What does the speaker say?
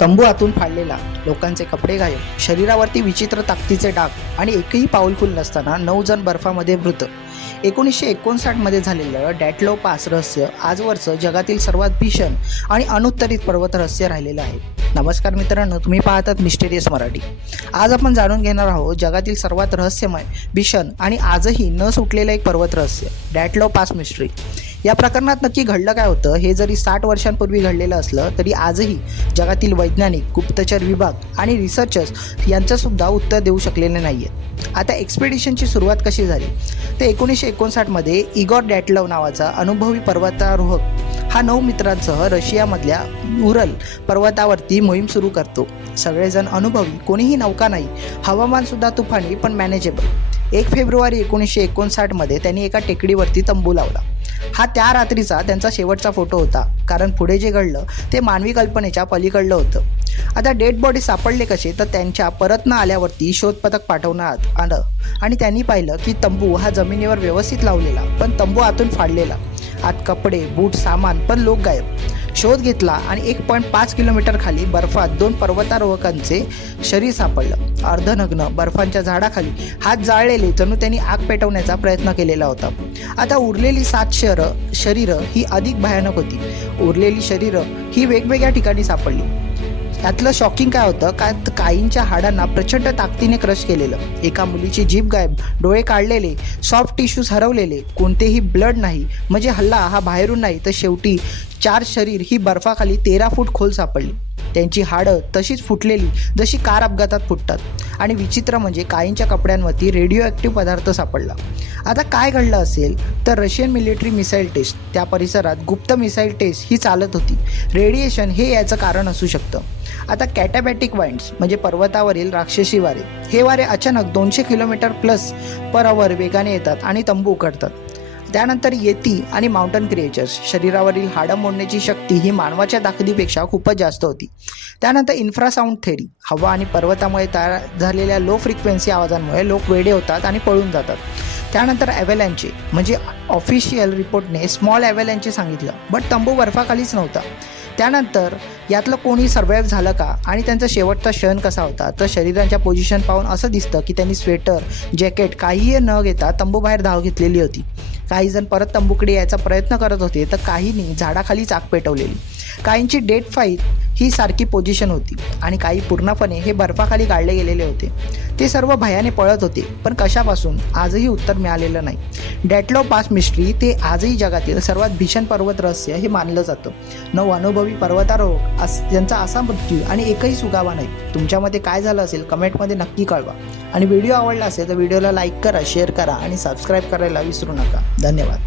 तंबू आतून फाडलेला, लोकांचे कपडे गायब, शरीरावरती विचित्र ताकदीचे डाग आणि एकही पाऊलफूल नसताना 9 जण बर्फामध्ये मृत. 1959 मध्ये झालेलं डॅटलो पास रहस्य आजवरचं जगातील सर्वात भीषण आणि अनुत्तरित पर्वत रहस्य राहिलेलं आहे. नमस्कार मित्रांनो, तुम्ही पाहतात मिस्टेरियस मराठी. आज आपण जाणून घेणार आहोत जगातील सर्वात रहस्यमय, भीषण आणि आजही न सुटलेलं एक पर्वत रहस्य, डॅटलो पास मिस्ट्री. या प्रकरणात नक्की घडलं काय होतं हे जरी 60 वर्षांपूर्वी घडलेलं असलं तरी आजही जगातील वैज्ञानिक, गुप्तचर विभाग आणि रिसर्चर्स यांचंसुद्धा उत्तर देऊ शकलेले नाही आहेत. आता एक्सपेडिशनची सुरुवात कशी झाली? ते 1959 मध्ये इगॉर डॅटलव नावाचा अनुभवी पर्वतारोहक हा 9 मित्रांसह रशियामधल्या उरल पर्वतावरती मोहीम सुरू करतो. सगळेजण अनुभवी, कोणीही नौका नाही, हवामानसुद्धा तुफानी पण मॅनेजेबल. 1 फेब्रुवारी 1959 मध्ये त्यांनी एका टेकडीवरती तंबू लावला. हा त्या रात्रीचा त्यांचा शेवटचा फोटो होता, कारण पुढे जे घडलं ते मानवी कल्पनेच्या पलीकडलं होतं. आता डेड बॉडी सापडले कसे? तर त्यांच्या परत न आल्यावरती शोधपथक पाठवण्यात आलं आणि त्यांनी पाहिलं की तंबू हा जमिनीवर व्यवस्थित लावलेला, पण तंबू आतून फाडलेला. आत कपडे, बूट, सामान, पण लोक गायब. शोध घेतला आणि 1.5 किलोमीटर खाली बर्फात 2 पर्वतारोहकांचे शरीर सापडलं, अर्धनग्न, बर्फांच्या झाडाखाली, हात जाळलेले, जणू त्यांनी आग पेटवण्याचा प्रयत्न केलेला होता. आता उरलेली 7 शरीरं ही अधिक भयानक होती. उरलेली शरीरं ही वेगवेगळ्या ठिकाणी सापडली. त्यातलं शॉकिंग काय होतं का, काहींच्या हाडांना प्रचंड ताकदीने क्रश केलेलं, एका मुलीची जीभ गायब, डोळे काढलेले, सॉफ्ट टिश्यूज हरवलेले, कोणतेही ब्लड नाही, म्हणजे हल्ला हा बाहेरून नाही तर शेवटी 4 शरीर ही बर्फाखाली 13 फूट खोल सापडली. त्यांची हाडं तशीच फुटलेली जशी कार अपघातात फुटतात. आणि विचित्र म्हणजे काहींच्या कपड्यांवरती रेडिओ ॲक्टिव्ह पदार्थ सापडला. आता काय घडलं असेल तर रशियन मिलिटरी मिसाईल टेस्ट, त्या परिसरात गुप्त मिसाईल टेस्ट ही चालत होती. रेडिएशन हे याचं कारण असू शकतं. आता कॅटाबॅटिक वाइंड्स म्हणजे पर्वतावरील राक्षसी वारे, हे वारे अचानक 200 किलोमीटर प्लस पर आवर वेगाने येतात आणि तंबू उकडतात. त्यानंतर येती आणि माउंटन क्रिएचर्स, शरीरावरील हाडं मोडण्याची शक्ती ही मानवाच्या ताकदीपेक्षा खूपच जास्त होती. त्यानंतर इन्फ्रासाऊंड थेरी, हवा आणि पर्वतामुळे तयार झालेल्या लो फ्रिक्वेन्सी आवाजांमुळे लोक वेडे होतात आणि पळून जातात. त्यानंतर ॲव्हलॅन्चे, म्हणजे ऑफिशियल रिपोर्टने स्मॉल ॲव्हलॅन्चे सांगितलं, बट तंबू बर्फाखालीच नव्हता. त्यानंतर यातलं कोणी सर्वाईव्ह झालं का आणि त्यांचा शेवटचा क्षण कसा होता? तर शरीरांच्या पोझिशन पाहून असं दिसतं की त्यांनी स्वेटर, जॅकेट काहीही न घेता तंबूबाहेर धाव घेतलेली होती. काही जण परत तंबूकडे यायचा प्रयत्न करत होते, तर काहींनी झाडाखालीच आग पेटवलेली. काहींची डेट फाईट ही सारखी पोझिशन होती आणि काही पूर्णपणे हे बर्फाखाली गाडले गेलेले होते. ते सर्व भयाने पळत होते, पण कशापासून आजही उत्तर मिळालेलं नाही. डॅटलो पास मिस्ट्री ते आजही जगातील सर्वात भीषण पर्वत रहस्य हे मानलं जातं. 9 अनुभवी पर्वतारोहक ज्यांचा असा मृत्यू आणि एकही सुगावा नाही. तुमच्यामध्ये काय झालं असेल कमेंटमध्ये नक्की कळवा. आणि व्हिडिओ आवडला असेल तर व्हिडिओला लाईक करा, शेअर करा आणि सबस्क्राईब करायला विसरू नका. धन्यवाद.